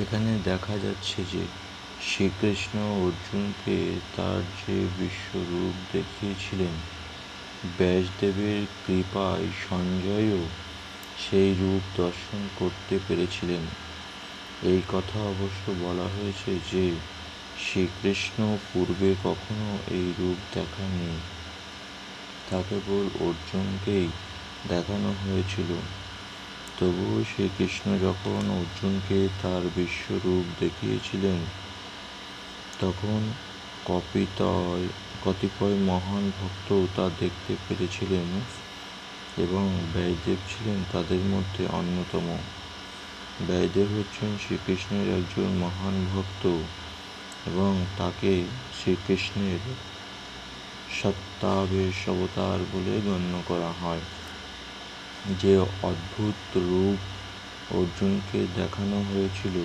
এখানে দেখা যাচ্ছে যে শ্রীকৃষ্ণ অর্জুনকে তার যে বিশ্বরূপ দেখিয়েছিলেন, ব্যাসদেবের কৃপায় সঞ্জয়ও সেই রূপ দর্শন করতে পেরেছিলেন। এই কথা অবশ্য বলা হয়েছে যে শ্রীকৃষ্ণ পূর্বে কখনো এই রূপ দেখাননি, তা কেবল অর্জুনকেই দেখানো হয়েছিল। তবুও শ্রীকৃষ্ণ যখন অর্জুনকে তার বিশ্বরূপ দেখিয়েছিলেন, তখন কতিপয় মহান ভক্তও তা দেখতে পেরেছিলেন এবং ব্যাসদেব ছিলেন তাদের মধ্যে অন্যতম। ব্যাসদেব হচ্ছেন শ্রীকৃষ্ণের একজন মহান ভক্ত এবং তাকে শ্রীকৃষ্ণের সত্তাবেশ অবতার বলে গণ্য করা হয়। যে অদ্ভুত রূপ অর্জুনকে দেখানো হয়েছিল,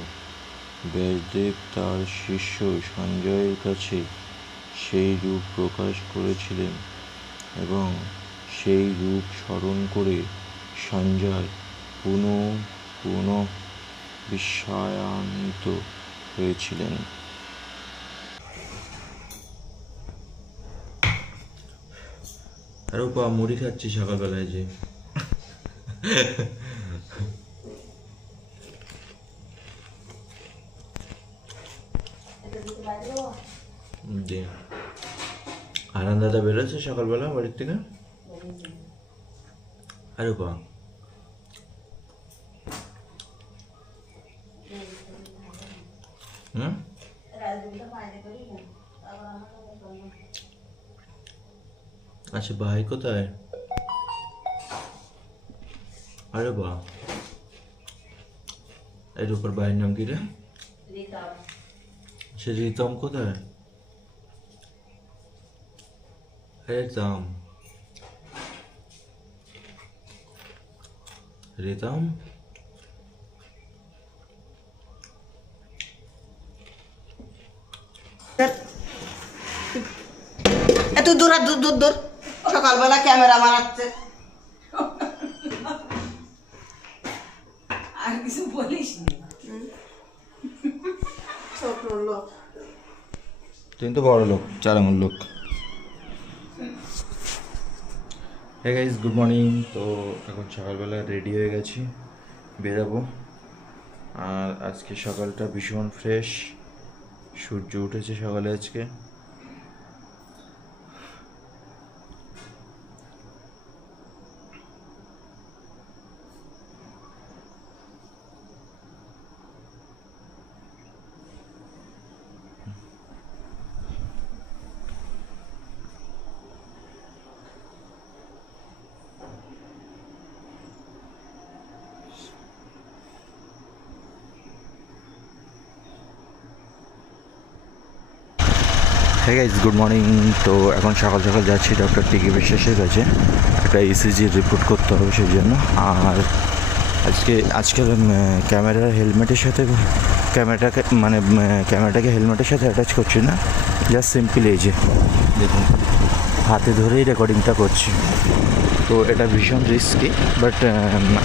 ব্যাসদেব তার শিষ্য সঞ্জয়ের কাছে সেই রূপ প্রকাশ করেছিলেন এবং সেই রূপ স্মরণ করে সঞ্জয় পুনঃ বিস্ময়ান্বিত হয়েছিলেন। আরো মুড়ি খাচ্ছি সকালবেলায় যে আনন্দ দাদা বেরোচ্ছে সকালবেলা বাড়ির থেকে। আরে বা আচ্ছা, ভাই কোথায়? আরে বা, এর উপর ভাইয়ের নাম কি রে? সে রিতম কোথায়? রিতম রিতম এত দূর আর দূর দূর দূর সকালবেলা ক্যামেরা বানাচ্ছে। আর কিছু বলিস ছোট লোক, তুই তো বড় লোক, 4 আঙুল লোক। Hey guys, good morning. তো এখন সকালবেলা রেডি হয়ে গেছি, বেরাবো। আর আজকে সকালটা ভীষণ ফ্রেশ, সূর্য উঠেছে সকালে আজকে। Hey guys, good morning. তো এখন সকাল সকাল যাচ্ছি ডক্টর টিকি বিশ্বাসের কাছে, একটা ইসিজি রিপোর্ট করতে হবে সেই জন্য। আর আজকের ক্যামেরার হেলমেটের সাথে ক্যামেরাটাকে হেলমেটের সাথে অ্যাটাচ করছি না, জাস্ট সিম্পল এই যে দেখুন হাতে ধরেই রেকর্ডিংটা করছি। তো এটা ভীষণ risky, but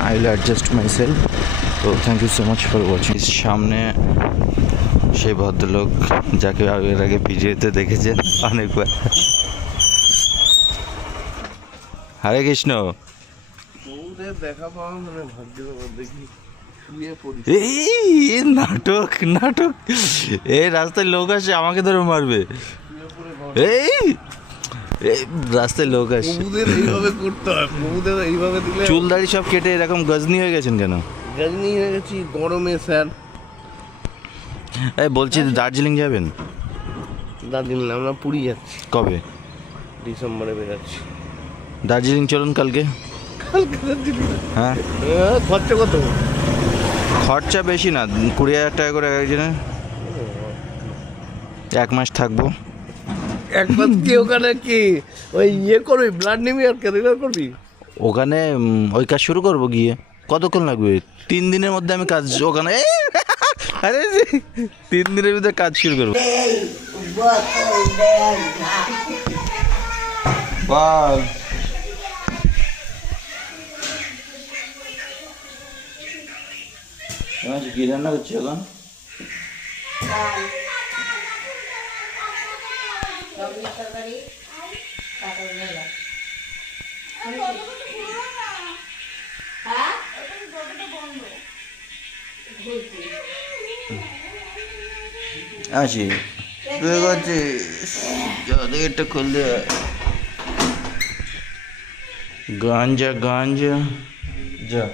I will adjust myself. তো thank you so much for watching. সামনে সেই ভদ্রলোক যাকে এর আগে ভিডিওতে দেখেছেন অনেকবার। হরে কৃষ্ণ। এই নাটক নাটক, এই রাস্তায় লোক আসে আমাকে ধরে মারবে। এই রাস্তায় লোক আসে, চুল দাড়ি সব কেটে এরকম গজনি হয়ে গেছেন কেন? গজনি হয়ে গেছি গরমে স্যার। এই বলছি দার্জিলিং যাবেন? দার্জিলিং আমরা পুরী যাচ্ছি। কবে? ডিসেম্বরে বেরোচ্ছি। দার্জিলিং চলুন কালকে। হ্যাঁ, খরচা কত? খরচা বেশি না, 20,000 টাকা করে একজনের। 1 মাস থাকবো। একবার কি ওখানে কি ওই করবি, ব্লাড নিবি আর ক্যারিয়ার করবি? ওখানে ওই কাজ শুরু করবো গিয়ে। কতক্ষণ লাগবে? 3 দিনের মধ্যে আমি কাজ ওখানে আরে 3 দিনের ভিতরে কাজ শুরু করবো। কি রান্না করছি এখন? সবজির তরকারি তারপর মেলা হ্যাঁ আসি তুই করছিস এটা খুললে গাঞ্জা গাঞ্জা যা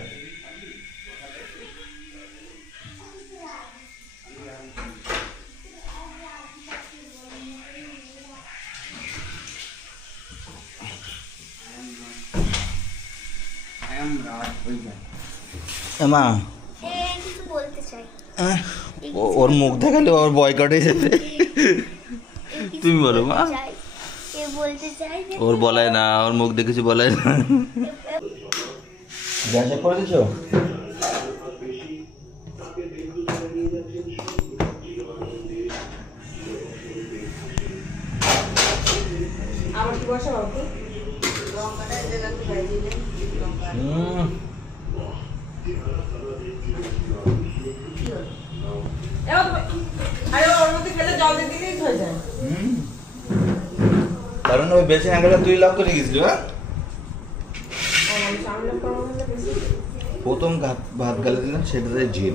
মা কিছু বলতে চাই। ওর মুখ দেখালে ওর বয়কট হয়ে যেতে তুমি বলো মা চাই এ বলতে চাই যে ওর বলায় না ওর মুখ দেখেছি বলায় না গ্যাস অফ করে দিছো আবার কি বসা বাবু লঙ্কাটা এই জায়গা একটু ভেজে দিন লঙ্কা আরে ওর মধ্যে ফেলে জল দিয়ে দিলেই হয়ে যায় কারণ ওই বেশি আঙ্গুলটা তুই লক করে গেছিলি হ্যাঁ প্রথম ভাত গালে দিলাম সেটাতে ঝিল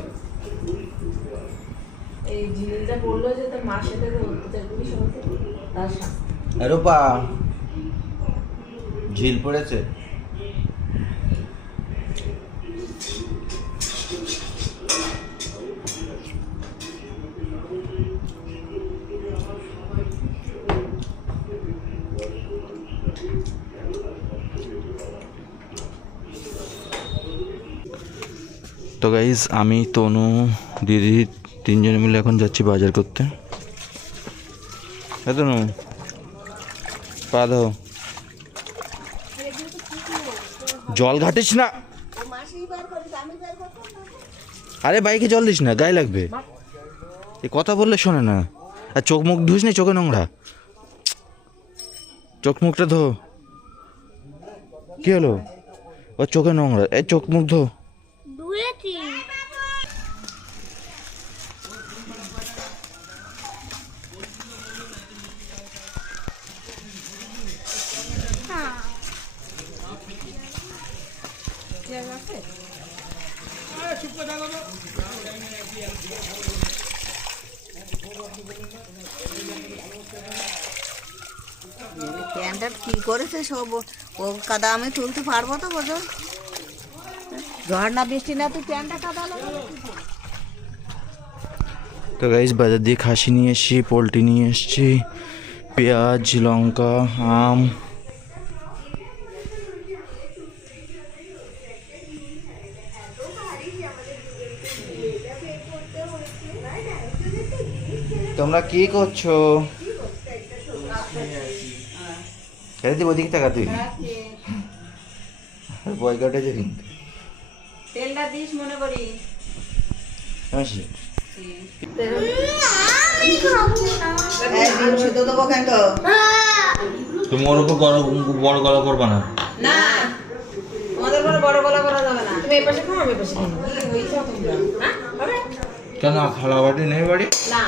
এই ঝিলটা বললো যে তোর মার সাথে উত্তরগুলি সমস্ত তার সাথে আরে পা ঝিল পড়েছে তো গাইজ আমি তনু দিদি তিনজনে মিলে এখন যাচ্ছি বাজার করতে হ্যাঁ তনু পা দাও জল ঘাটিস না আরে বাইকে জল দিস না গায়ে লাগবে এ কথা বললে শোনে না আর চোখ মুখ ধুস নি চোখে নোংরা চোখ মুখটা ধো কি হলো ও চোখে নোংরা এই চোখ মুখ ধো ধুয়েছি। প্যান্টটা কি করেছে সব ও কাদা আমি তুলতে পারবো তো বছর ঝড় না বৃষ্টি না তুই প্যান্টটা কাদা তো গাইজ বাজার দিয়ে খাসি নিয়ে এসছি পোলট্রি নিয়ে এসছি পেঁয়াজ লঙ্কা আম তোমরা কি করছো ছেড়ে দিব ওদিকে টাকা তুই বয়কট আছে কিন্তু তেলটা দিস মনে করি আসি ডিম সিদ্ধ দেবো কেন তো তুমি ওর উপর বড় গলা করবা না না আমাদের কোনো বড় গলা করা যাবে না তুমি এই পাশে খাও আমি এই পাশে খাও হ্যাঁ হবে কেন থালা বাটি নেই বাড়ি না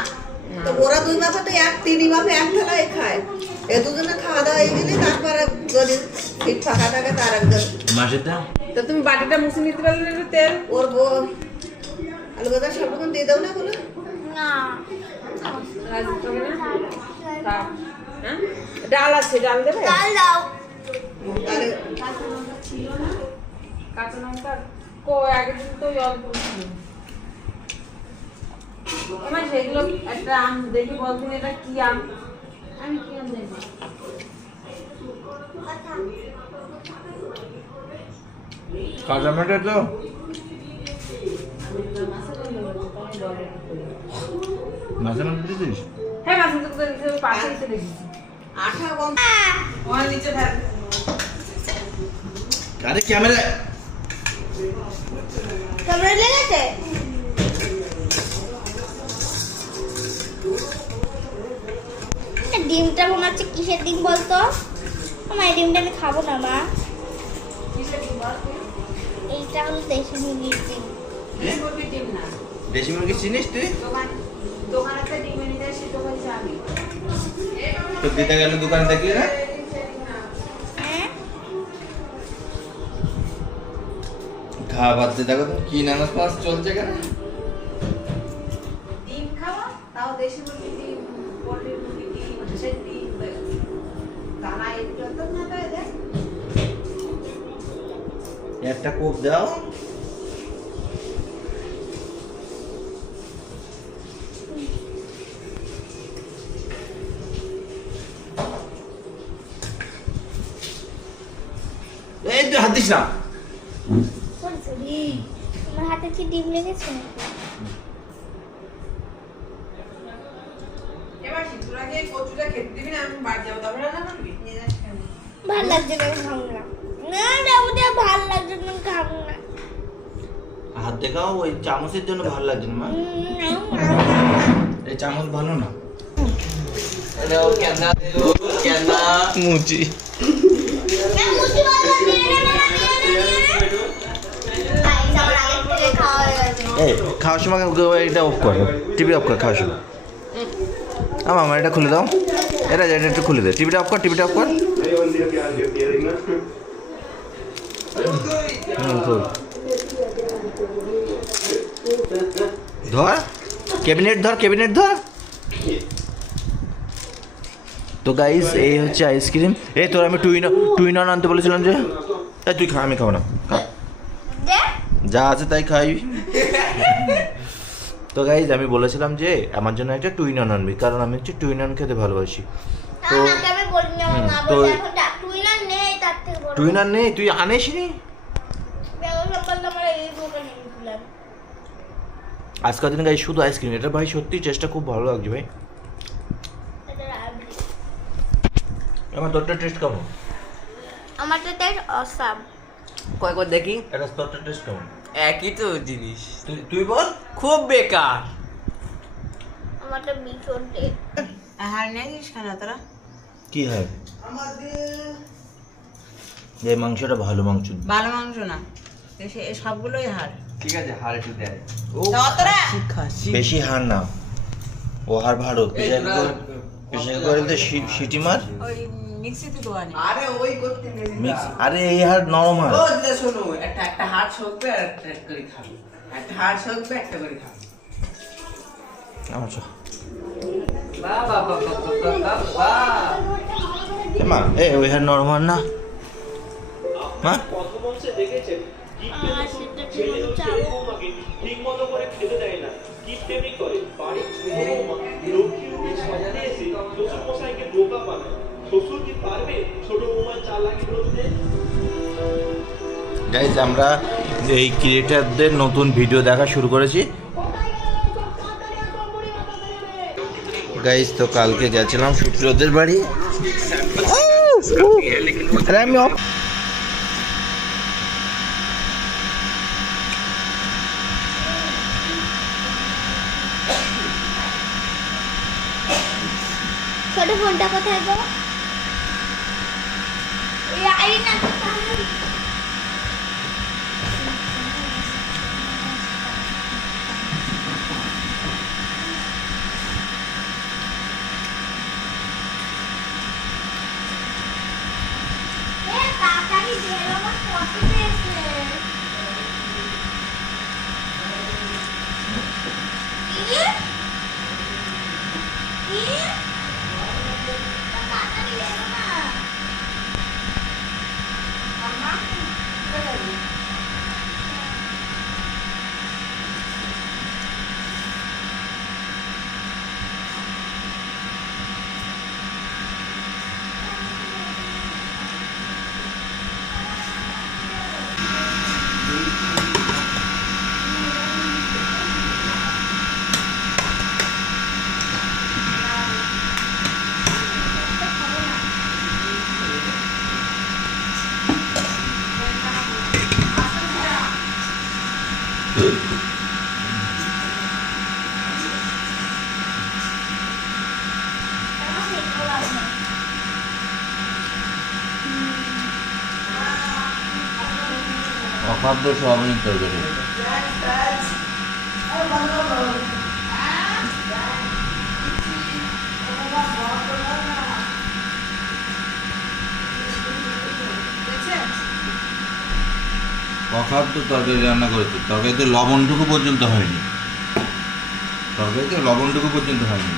তো ওরা দুই মাথা তো এক তিনই ভাবে এক থালায় খায় এ দুজনে খাওয়া দাওয়া এই দিলে তারপরে যদি ঠিক ফাঁকা থাকে তার একজন মাসের দাম তো তুমি বাটিটা মুছে নিতে পারলে না তেল ওর আলু ভাজা সব রকম দিয়ে দাও না বলে না হ্যাঁ ডাল আছে ডাল দেবে ডাল দাও। তাহলে কাঁচা লঙ্কা কো আগের দিন তো অল্প ছিল আমার সেগুলো একটা আম দেখি বলতেন এটা কি আম আমি কি আম দেখবো কাঁচা মেটে তো মাঝে মাঝে দিছিস হ্যাঁ মাঝে তো পাশে এসে দেখেছি আঠা কম ওর নিচে ফেল আরে ক্যামেরা ক্যামেরা লেগেছে ডিমটা মনে হচ্ছে কিসের ডিম বলতো আমার এই ডিমটা আমি খাবো না মা এইটা হলো দেশি মুরগির ডিম দেশি মুরগি চিনিস তুই দোকানেতে ডিমে নিতে সিদ্ধ করেছি আমি। তো দিতে গেলে দোকানে দেখলি না? হ্যাঁ খাওয়া বাদ দিয়ে দেখো তো কি নামাজ পাস চলছে কেন? ডিম খাওয়া, তাও দেশি মুরগির ডিম, পোল্ট্রির মুরগির ডিম, হাঁসের ডিম, দানা এগুলো তো না পায় দেয়। একটা কোপ দাও। এই তো হাত দিস না। সরি সরি আমার হাতে কি ডিম লেগেছে এবার তোরা কি কচুটা খেতে দিবি না? আমি বাড়ি যাবো, তারপরে রান্না করবি? ভালো লাগছে না খাবো না না না ওটা ভালো লাগছে না খাবো না হাত দেখাও, ওই চামচের জন্য ভালো লাগছে না মা। এই চামচ ভালো না। মুচি এই খাওয়ার সময় এটা অফ কর, টিভি অফ কর খাওয়ার সময়। আমার এটা খুলে দাও, এটা একটু খুলে দে, টিভিটা অফ কর, টিভিটা অফ কর। ধর ক্যাবিনেট, ধর ক্যাবিনেট ধর। তো গাইস এই হচ্ছে আইসক্রিম। এই তোর আমি টুইনন আনতে বলেছিলাম যে, তুই খা, আমি খাবো না, খা যা আছে তাই খাই। তো গাইজ আমি বলেছিলাম যে আমার জন্য একটা টুইনন আনবি, কারণ আমি হচ্ছে টুইনন খেতে ভালোবাসি। তো তো টুইনন নেই, তুই আনিস নি? আজকাল দিন গাইজ শুধু আইসক্রিম। এটা ভাই সত্যি চেষ্টা খুব ভালো লাগছে ভাই। আমার তোরটা টেস্ট কেমন? আমারটা টেস্ট অসাম কয় কয় দেখি এটা তোরটা টেস্ট কেমন? একই তো জিনিস তুই বল। খুব বেকার আমারটা ভীষণ টেস্ট হার নেছিস কেন তোরা? কি হয়? এই মাংসটা ভালো মাংস। ভালো মাংস না, সবগুলোই হার। ঠিক আছে হার একটু দেয় তোরা বেশি হাড় না, ও হাড় ভালো। প্রেশার করে দিতে সিটি মার, ওই মিক্সিতে দোয়ানি। আরে ওই করতে নেই মিক্স। আরে এই হাড় নরম হাড়। ও দিদা শোনো, একটা হাড় সরবে আর একটা করে খাবে, একটা হাড় সরবে একটা করে খাবে। আচ্ছা বাহ বাহ বাহ বাহ বাহ বাহ। মা ওই হাড় নরম হাড় না মা? ঠিক মতো করে খেতে দেয় না, কিপটেমি করে, বাড়ির লক্ষ্মী রূপে সাজাতে এসে শ্বশুর মশাইকে বোকা বানায়। শ্বশুর কি পারবে ছোট বৌমার চালাকি ধরতে? গাইজ আমরা এই ক্রিয়েটারদের নতুন ভিডিও দেখা শুরু করেছি গাইজ। তো কালকে গেছিলাম সূত্রদের বাড়ি। আরে আমি ছোট ফোনটা কোথায় গো? এই না তাড়াতাড়ি বেরো, আমার পটি পেয়েছে। তাড়াতাড়ি বেরো না। অখাদ্য সোয়াবিনের তরকারি। কখন তো তরকারি রান্না করেছি, তরকারিতে লবণটুকু পর্যন্ত হয়নি, তরকারিতে লবণটুকু পর্যন্ত হয়নি।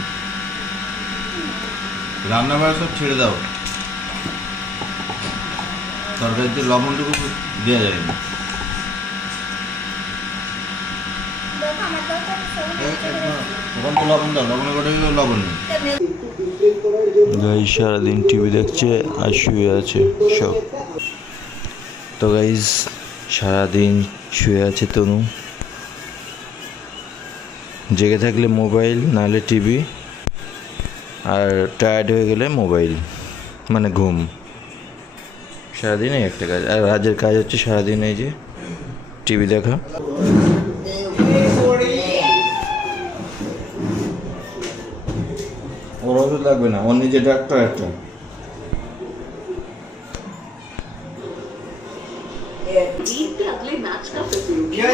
রান্না বাড়া সব ছেড়ে দাও, তরকারিতে লবণটুকু দেওয়া যায়নি। ওখান তো লবণ দাও, লবণের গোটা লবণ নেই। গাইজ সারাদিন টিভি দেখছে আর শুয়ে আছে সব। তো গাইজ সারাদিন শুয়ে আছে তনু, জেগে থাকলে মোবাইল, নাহলে টিভি, আর টায়ার্ড হয়ে গেলে মোবাইল, মানে ঘুম। সারাদিন এই একটা কাজ। আর রাজের কাজ হচ্ছে সারাদিন এই যে টিভি দেখা। ওর ওষুধ লাগবে না, ওর নিজে ডাক্তার একটা। जीत के अगले मैच का प्रतियोगी ये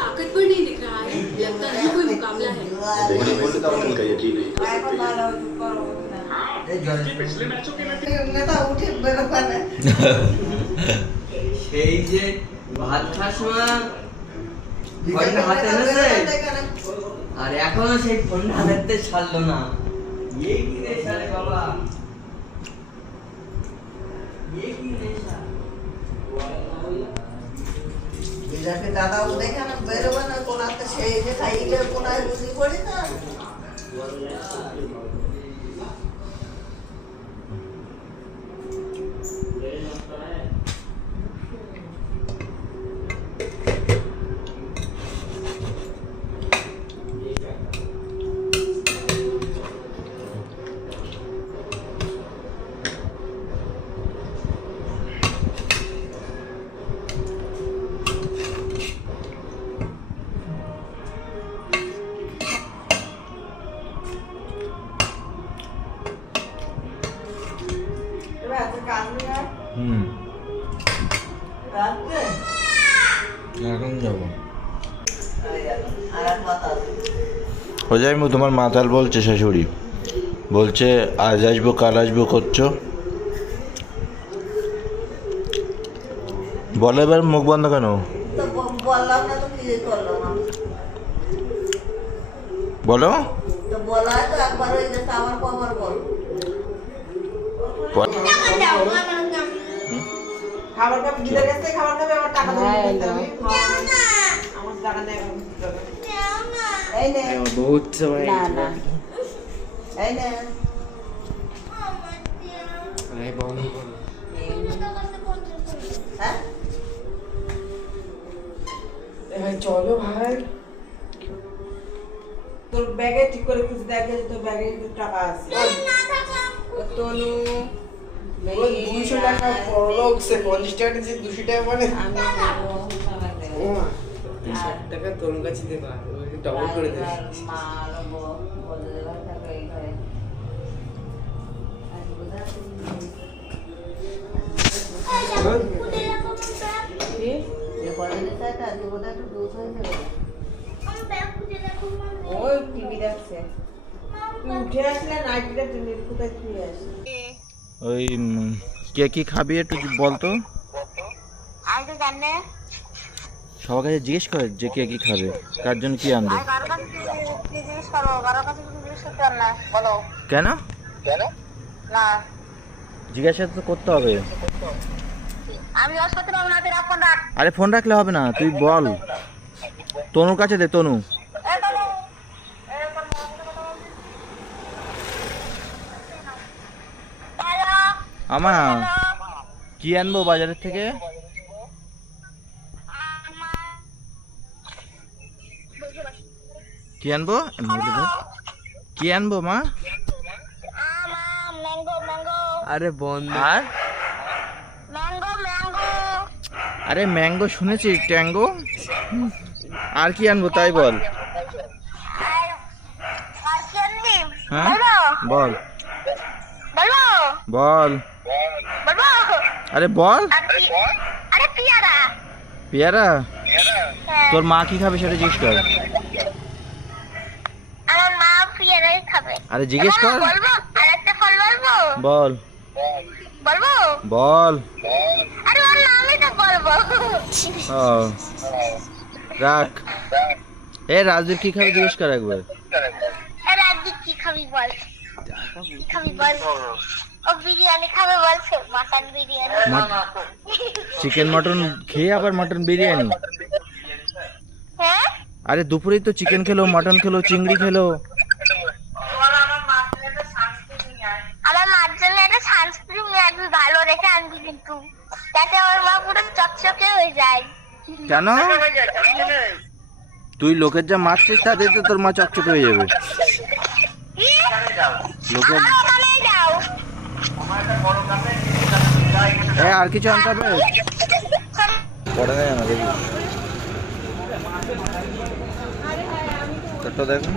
ताकतवर नहीं दिख रहा है, लगता है कोई मुकाबला है। पिछले मैचों के নেতা উঠে বেরোবে না। সেই যে ভাত খাওয়ার সময় ফোনটা হাতে এনেছে, আর এখনো সেই ফোনটা হাতে ছাড়লো না। এই কি নেশা রে বাবা, এই কি নেশা। যাকে দাদাও দেখে না বেরোবে না, কোনাতে সেই যে খাইলে কোনায় বুঝি পড়ি না। এখন যাবো। ও যাই তোমার মাতাল বলছে, শাশুড়ি বলছে আজ আসবো কাল আসবো করছো। বলো এবার মুখ বন্ধ কেন? তো বললাম না তো কি করলাম আমি? বলো। তো বলা তো একবার হয়ে গেছে, আমার কবার বল। খাবার খাবে, গিলে গেছে খাবার খাবে, আমার টাকা দেবে আমার টাকা নেই। এই নে বহুত সময় না না এই নে হ্যাঁ চলো ভাই, তোর ব্যাগে ঠিক করে খুঁজে দেখে তোর ব্যাগে টাকা আছে। তনু 200 টাকা পড়লো, সে 50 টাকা দিয়েছে, 200 টাকা মানে আমি দেবো, 60 টাকা তোর কাছে দেবা, ওই ডবল করে দে। মা বলে দেবার টাকা এই ঘরে ওই টিভি দেখছে। তুই উঠে আসলে নাইটিটা তুমি কোথায় শুয়ে আসি? ওই কে কি খাবি একটু বলতো। আমি তো জানি না। সবার কাছে জিজ্ঞেস করে যে কে কি খাবে, কার জন্য কি আনবে। কার কাছে কি জিজ্ঞেস করবো? কারোর কাছে কিছু জিজ্ঞেস করতে পার না, বলো। কেন? না জিজ্ঞাসা তো করতে হবে। আমি জিজ্ঞেস করতে পারবো না, তুই রাখ, ফোন রাখ। আরে ফোন রাখলে হবে না, তুই বল। তনুর কাছে দে, তনু। আমা কি আনবো বাজারের থেকে? কি আনবো? কি আনবো মা? আরে বন্ধ। আর আরে ম্যাঙ্গো শুনেছি, ট্যাঙ্গো। আর কি আনবো তাই বল। হ্যাঁ বল বল। আরে বল। পেয়ারা? তোর মা কি খাবে সেটা জিজ্ঞেস কর। আমার মা পেয়ারাই খাবে। আরে জিজ্ঞেস কর। বলবো আরেকটা ফল বলবো? বল বলবো? বল। আরে ওর নামই তো বলবো ও রাখ। এ রাজদীপ কি খাবি জিজ্ঞেস কর একবার। রাজদীপ কি খাবি বল, কি খাবি বল। ও বিরিয়ানি খাবে বলছে, মাটন বিরিয়ানি। চিকেন মটন খেয়ে আবার মটন বিরিয়ানি? হ্যাঁ আরে দুপুরেই তো চিকেন খেলো, মটন খেলো, চিংড়ি খেলো। আমার মার জন্য একটা সানস্ক্রিন নিয়ে আসবি, ভালো রেখে আনবি কিন্তু, যাতে আমার মা পুরো চকচকে হয়ে যায়। কেন? তুই লোকের যা মারছিস তাতে তো তোর মা চকচকে হয়ে যাবে। লোকের ওখানেই যাও। আর কিছু আনতে হবে? পড়ে নেই না দেখি তো দেখুন।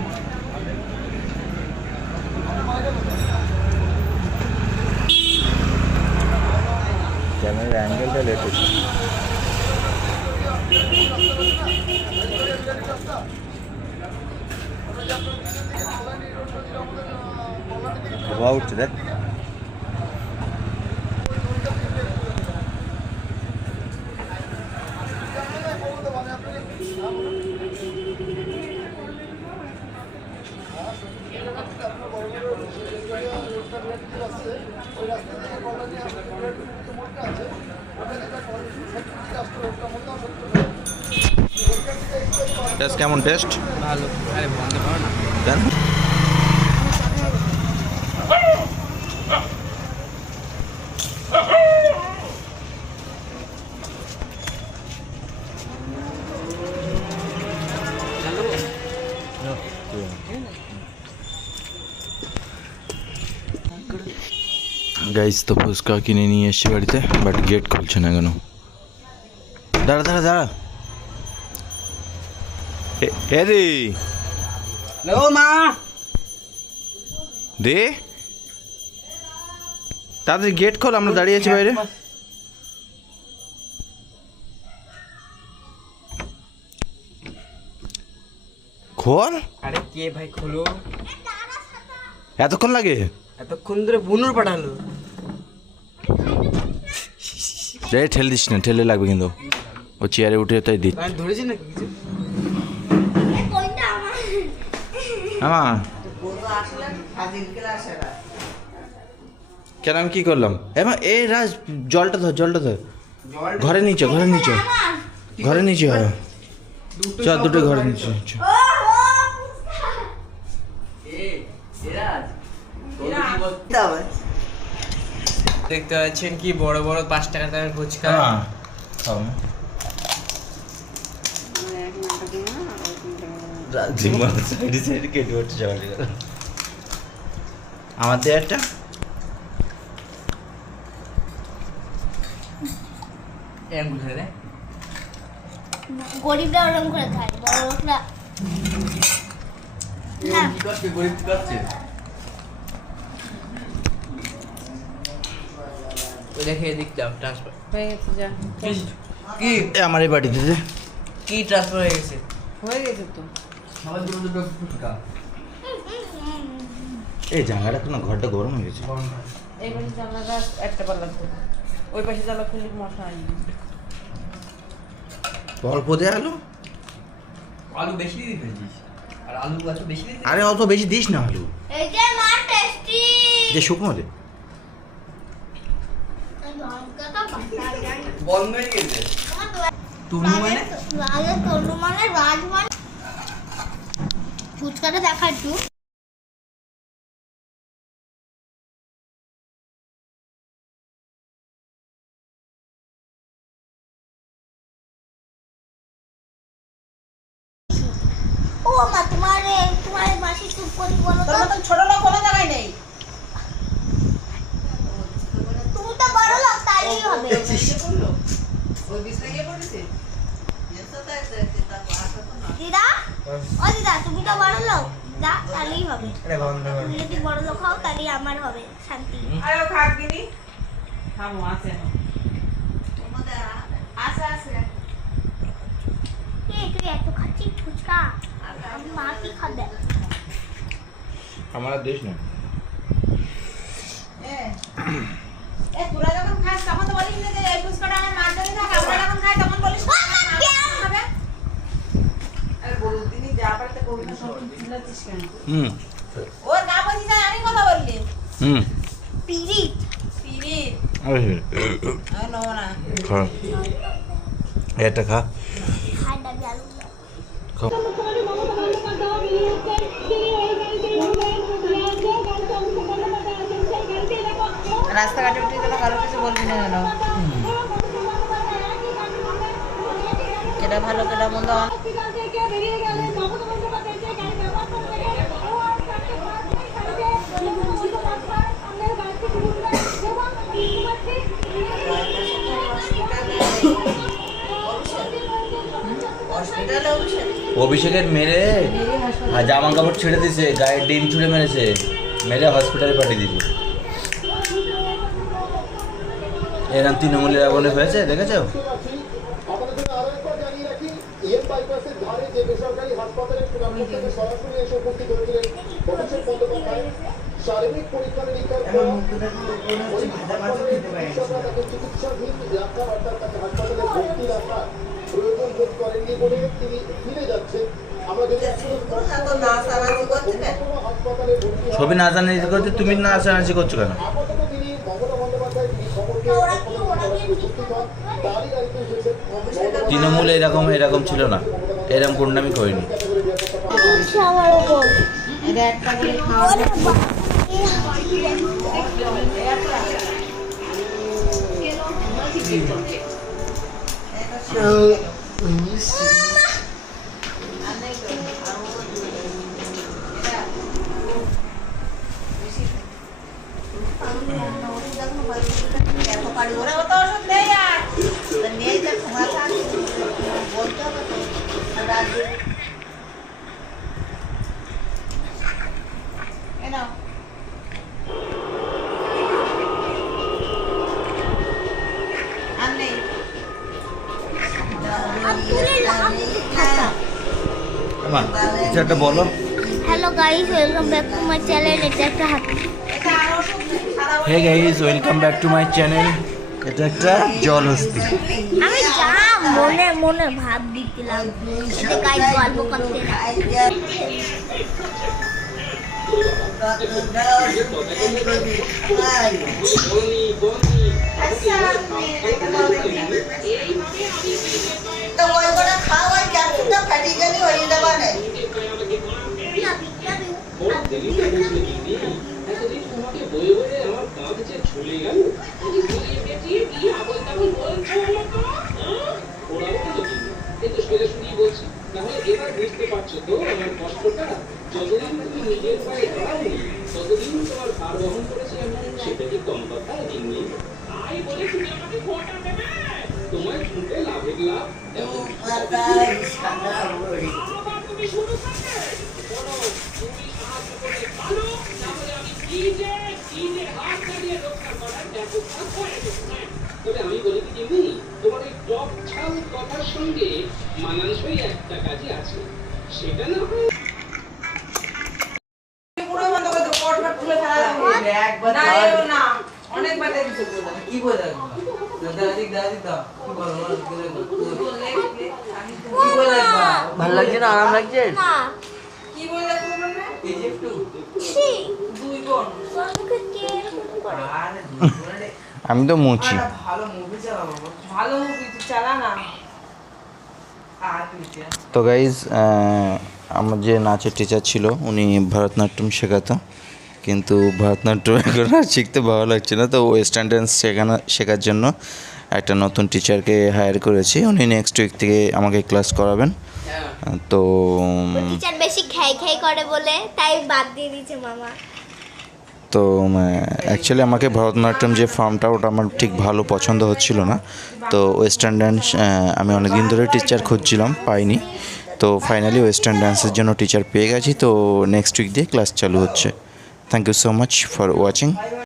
ক্যামেরার অ্যাঙ্গেলটা লেট হচ্ছে। ধোয়া উঠছে দেখ। টেস্ট কেমন? টেস্ট ভালো। আরে বন্ধ কর না। কেন? গাইস তো ফুচকা কিনে নিয়ে এসছি বাড়িতে, বাট গেট খুলছে না কেন? দাঁড়া দাঁড়া দাঁড়া। এ রে মা দে তাড়াতাড়ি গেট খোল, আমরা দাঁড়িয়ে আছি বাইরে। খোল। আরে কে ভাই খোলো, এতক্ষণ লাগে? এতক্ষণ ধরে বুনুর পাঠালো। ঠেল দিস না, ঠেলে লাগবে কিন্তু। ও চেয়ারে উঠে তাই দিচ্ছি। আমি ধরেছি নাকি কিছু? কোনটা আমার? আমার বন্ধু আসলে ফাজিল ক্লাসে কেন আমি কি করলাম? এ রাজ জলটা ধর, জলটা ধর। ঘরে নিচে, ঘরে নিচে, ঘরে নিচে হয়। চ দুটো ঘরে নিচে। দেখতে পাচ্ছেন কি বড় বড় 5 টাকা দামের ফুচকা। আমাদের একটা গরিবরা ওরকম করে খায়, বড় লোকরা না। ওই দেখে এদিক দাও, ট্রান্সফার হয়ে গেছে, যা কি আমার এই বাড়িতে দে। কি ট্রান্সফার হয়ে গেছে? হয়ে গেছে তো। সবার দুটো দুটো ফুচকা। এই জায়গাটা তো না, ঘরটা গরম হয়ে গেছে। এই পাশে জানলাটা একটা পাল্লা খুলে, ওই পাশে জানলা খুলে মশা আসবে। অল্প দে আলু। আলু বেশি দিয়ে ফেলছিস, আর আলু এত বেশি দিতে? আরে অত বেশি দিস না আলু, এই যে মা টেস্টি। যে শুকনো দে। বন্ধ হয়ে গেছে। তনু মানে? তনু মানে রাজ মানে। ফুচকাটা দেখা একটু। ও মা, তোমার মাসি চুপ করে বলো তো। তোর মতন ছোট লোক কোনো জায়গায় নেই। তুমি তো বড় লোক, তাইলেই হবে। ওই বিছানায় গিয়ে পড়েছে। দিদা, ও দিদা, তুমি তো বড় লোক, দিদা, তাইলেই হবে। আরে বন্ধ কর। তুমি যদি বড় লোক হও তাহলেই আমার হবে শান্তি। আরে ও খাক দিনি। থামো, আছে না। আছে আছে। তুই এত খাচ্ছিস ফুচকা, মা কি খাবে? আমার দেশ না। এ তোরা যখন খাস তখন তো বলিস না যে এই ফুচকাটা আমার মার জন্য থাক, আমরা যখন খাই তখন বলিস না আমার মার জন্য খাবে। আরে বলুন তিনি যা পারতে করবি না সব চিল্লাচ্ছিস কেন? ওর গা বলছিস আর আমি কথা বললি? পিরিত পিরিত আমি নেবো না। খা এটা খা খাও। রাস্তাঘাটে উঠে গেল কারো কিছু বলবি না কেন? কেটা ভালো কেটা মন্দ অভিষেকের মেরে জামা কাপড় ছেড়ে দিছে, গায়ে ডিম ছুঁড়ে মেরেছে, মেরে হসপিটালে পাঠিয়ে দিছে। এরকম তৃণমূলের আগুনে হয়েছে, দেখেছো? শারীরিক পরীক্ষা নিরীক্ষার চিকিৎসাধীন রাখার অর্থাৎ তাকে হাসপাতালে ভর্তি রাখার প্রয়োজন বোধ করেননি বলে তিনি ফিরে যাচ্ছেন। আমরা যদি হাসপাতালে ভর্তি ছবি নাচানাচি করছে, তুমি নাচানাচি করছো কেন? আপাতত তিনি মমতা বন্দ্যোপাধ্যায় তিনি খবরকে উপস্থিত হন, তারই গাড়িতে এসেছেন। তৃণমূল এরকম ছিল না, এরকম গুন্ডামি করিনি। এটা একটা করে খাওয়া ওরা অত ওষুধ নেই আর নেই যা ক্ষমতা বলতে হবে রাজ্যে নাও আর নেই কিছু একটা বলো। Hello guys, welcome back to my channel. এটা একটা হাতি। Hey guys, welcome back to my channel. এটা একটা জলহস্তি। আমি যা মনে মনে ভাব দিছিলাম যে গাইস গল্প করতে তো ওই করে খাওয়া ক্যাপসুলটা ফাটি গেলে হয়ে যাবে না। এবার বুঝতে পারছো তো আমার কষ্টটা? যতদিন তুমি নিজের পায়ে দাঁড়াওনি ততদিন তোমার ভার বহন করেছি আমি, সেটা কি কম কথা? জিন্নি তাই বলে তুমি আমাকে খোটা দেবে? তোমার ছুটে লাভের লাভ তুমি শুরু করবে। বলো তুমি সাহায্য করে ভালো, তাহলে আমি নিজের হাত চালিয়ে রক্ষা করার ব্যবস্থা করে দেবো। তবে আমি বলি কি জিন্নি, তোমার এই টক ছাল কথার সঙ্গে মানানসই একটা কাজই আছে, সেটা না হয় পুরো বন্ধ করে দাও, পটপট খুলে ফেলা যাবে একবার না এও না অনেকবার দিতে বলে কি বলে রাখবো? দাদি দাও কি বলো? কি বলে রাখবা? ভালো লাগছে না? আরাম লাগছে? না কি বলে রাখবো মানে এই যে একটু ছি দুই বোন তোমাকে কে এরকম করে আমি তো মুছি। ভালো মুভি চালাবো, ভালো মুভি তুই চালা না। আর তুই তো গাইজ, আমার যে নাচের টিচার ছিল উনি ভরতনাট্যম শেখাতো, কিন্তু ভরতনাট্যম এখন আর শিখতে ভালো লাগছে না, তো ওয়েস্টার্ন ডান্স শেখার জন্য একটা নতুন টিচারকে হায়ার করেছি। উনি নেক্সট উইক থেকে আমাকে ক্লাস করাবেন। তো টিচার বেশি খাই খাই করে বলে তাই বাদ দিয়ে দিয়েছে মামা। তো অ্যাকচুয়ালি আমাকে ভরতনাট্যম যে ফর্মটা ওটা আমার ঠিক ভালো পছন্দ হচ্ছিল না, তো ওয়েস্টার্ন ডান্স আমি অনেক দিন ধরে টিচার খুঁজছিলাম, পাইনি। তো ফাইনালি ওয়েস্টার্ন ডান্সের জন্য টিচার পেয়ে গেছি, তো নেক্সট উইক দিয়ে ক্লাস চালু হচ্ছে। Thank you so much for watching.